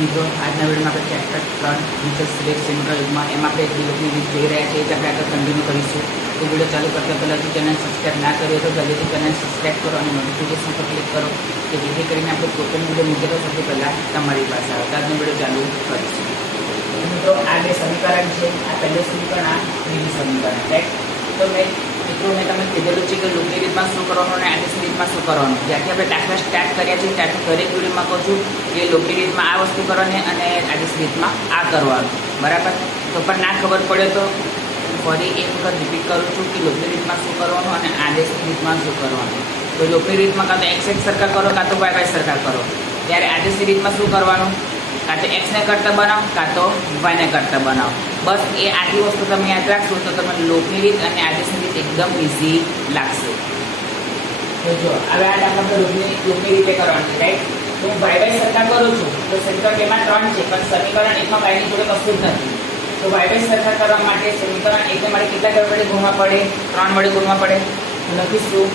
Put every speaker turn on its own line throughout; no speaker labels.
મિત્રો આજના વિડીયોમાં આપણે ચેપ્ટર ત્રણ ટીચર સિલેક્ટ સેન્ટ્રલ યુગમાં. એમાં આપણે દિવસની રીત જોઈ રહ્યા છીએ. કે આપણે આગળ કન્ટિન્યુ કરીશું. તો વીડિયો ચાલુ કરતા પહેલાં જો ચેનલ સબસ્ક્રાઈબ ના કરી તો જલ્દીથી ચેનલ સબસ્ક્રાઈબ કરો અને નોટિફિકેશન પર ક્લિક કરો કે જેથી કરીને આપણે કોઈપણ વીડિયો મૂકેલો સૌથી પહેલાં તમારી પાસે આવે. આજનો વીડિયો ચાલુ કરીશું. મિત્રો, આ બે સમીકરણ છે. આ પહેલું સમીકરણ, આ બીજું સમીકરણ. રાઈટ તો મેં મિત્રો મેં તમને કીધેલું છે કે લોકની રીતમાં શું કરવાનું અને આદેશની રીતમાં શું કરવાનું. જ્યાંથી આપણે દાખલા સ્ટાર્ટ કર્યા છીએ, ત્યાંથી દરેક વિડીયોમાં કહું છું કે લોકની રીતમાં આ વસ્તુ કરવાની અને આદેશની રીતમાં આ કરવાનું. બરાબર? તો પણ ના ખબર પડે તો ફરી એક વખત રિપીટ કરું છું કે લોકની રીતમાં શું કરવાનું અને આદેશની રીતમાં શું કરવાનું. તો લોકની રીતમાં કાં તો એક્સ એક્સ સરખા કરો, કાં તો વાય વાય સરખા કરો. ત્યારે આદેશની રીતમાં શું કરવાનું? કાં તો એક્સને કરતા બનાવો, કાં તો વાયને કરતા બનાવો. બસ એ આટલી વસ્તુ તમે યાદ રાખશો તો તમે લોકની રીત અને આદેશની રીત એકદમ ઇઝી લાગશે. તો જો, હવે આ દાખલા લોકની રીતે કરવાની રાઈટ તો હું વાય વાય સરખા કરું છું, તો સમીકરણ બેમાં ત્રણ છે, પણ સમીકરણ એકમાં બાયની જોડે કશું જ નથી. તો વાય વાય સરખા કરવા માટે સમીકરણ એકને મારે કેટલા કર વડે ગુણવા પડે? ત્રણ વડે ગુણવા પડે? હું લખીશું.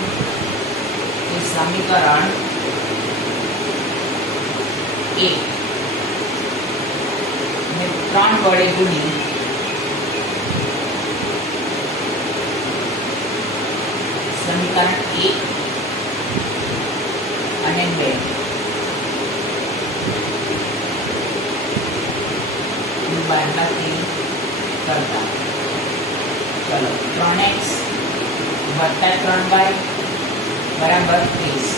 કે સમીકરણ એક. ત્રણ વડે ગુણી સમીકરણ એક અને બે બાદબાકી કરતા. ચલો, ત્રણ એક્સ વત્તા ત્રણ વાય બરાબર ત્રીસ.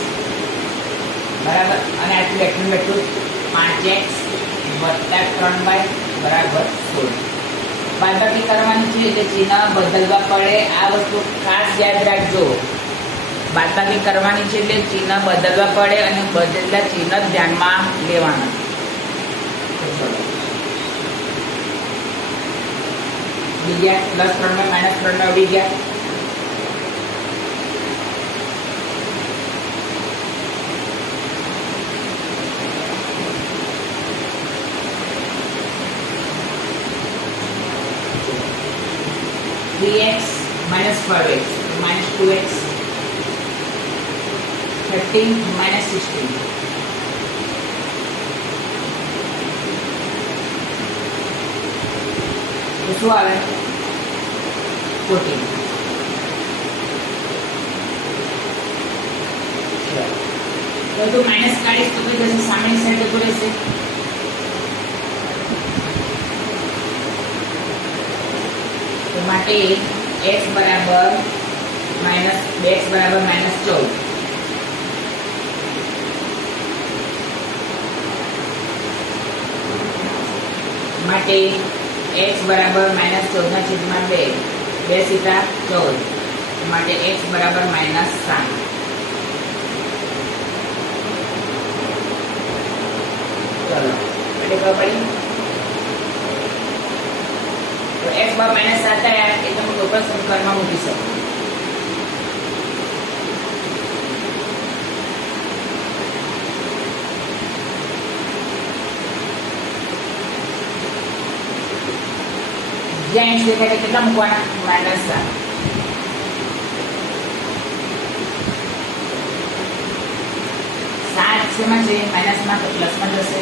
બરાબર? અને આટલું એટલું એટલું પાંચ એક્સ વત્તા ત્રણ વાય બરાબર સોળ. બાદબાકી કરવાની છે, એટલે ચિહ્ન બદલવા પડે. આ વસ્તુ ખાસ યાદ રાખજો. બાદબાકી કરવાની છે એટલે ચિહ્ન બદલવા પડે અને બદલતા ચિહ્ન ધ્યાનમાં લેવાના. બીજા પ્લસ ત્રણનો minus two X fifteen minus sixteen તો શું આવે ફોર્ટીન બધું માઇનસ કાઢીશ તો પછી જશે સામેની સાઈડ ઉભું રહેશે માટે એક્સ બરાબર માઇનસ બે એક્સ બરાબર માઇનસ ચૌદ માટે એક્સ બરાબર માઇનસ ચૌદના છેદમાં બે બે સીતા ચૌદ, માટે એક્સ બરાબર માઇનસ સાત. ચલો, એટલે ખબર તો x બાર માઇનસ સાત આવ્યા એ તમે કોઈ પણ સમીકરણમાં મૂકી શકો. જ્યાં x દેખાય કેટલા મૂકવાના માઇનસ સાત સાત શેમાં છે માઇનસમાં તો પ્લસમાં જશે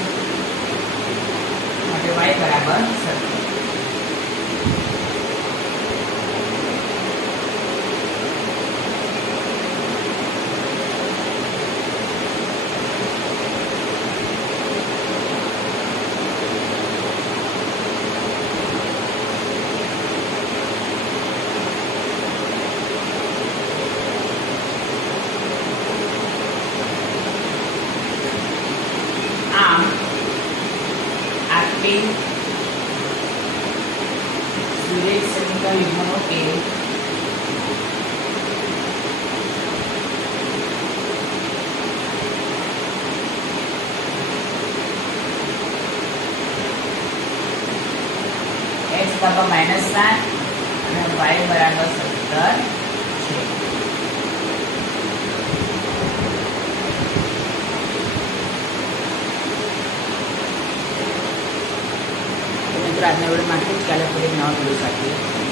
માટે y બરાબર સત્તર આમ આપેલ સુરેશ ઉકેલ x બરાબર માઇનસ સાત અને વાય બરાબર સત્તર છે. તો મિત્રો આજના વિડીયોમાં આટલું જ કાલે